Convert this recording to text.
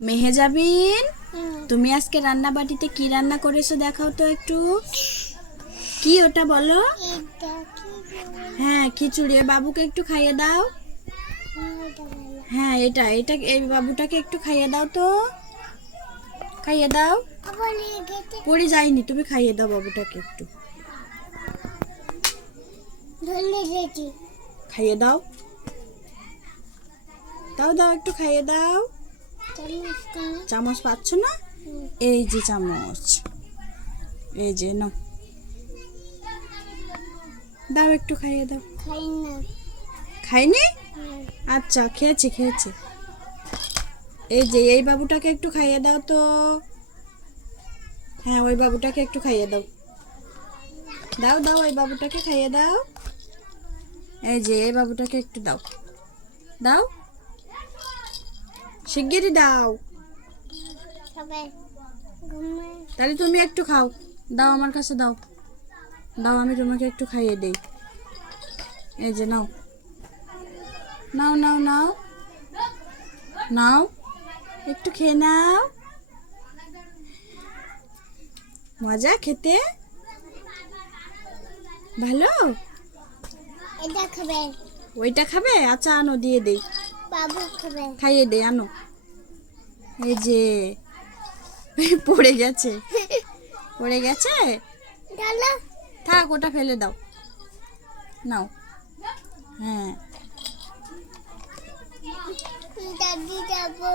মেহেজাবিন, তুমি আজকে রান্না বাটিতে কি রান্না করেছো দেখাও তো একটু। কি ওটা বলো? হ্যাঁ, খিচুড়ি। বাবুকে একটু খাইয়ে দাও। হ্যাঁ, এটা এটা এই বাবুটাকে একটু খাইয়ে দাও তো। খাইয়ে দাও। পড়ে যায়নি, তুমি খাইয়ে দাও বাবুটাকে একটু। খাইয়ে দাও। দাও দাও, একটু খাইয়ে দাও। চামচ পাচ্ছ না? এই যে চামচ, এই যে নাও, দাও একটু খাইয়ে দাও। খাইনি? আচ্ছা, খেয়েছি খেয়েছি। এই যে এই বাবুটাকে একটু খাইয়ে দাও তো। হ্যাঁ, ওই বাবুটাকে একটু খাইয়ে দাও। দাও দাও, ওই বাবুটাকে খাইয়ে দাও। এই যে এই বাবুটাকে একটু দাও। দাও, শিগগিরই দাও। তাহলে তুমি একটু খাও। দাও, আমার কাছে দাও। দাও, আমি তোমাকে একটু খাইয়ে দেই। এই যে নাও, নাও নাও নাও নাও, একটু খেয়ে নাও। মজা খেতে? ভালো? এটা খাবে, ওইটা খাবে? আচ্ছা, আনো, দিয়ে দেই। বাবু খাবে। খাইয়ে দে, আনো। এই যে পড়ে গেছে, পড়ে গেছে। ডালা থাক, ওটা ফেলে দাও। নাও। হ্যাঁ, দাদি যাবো।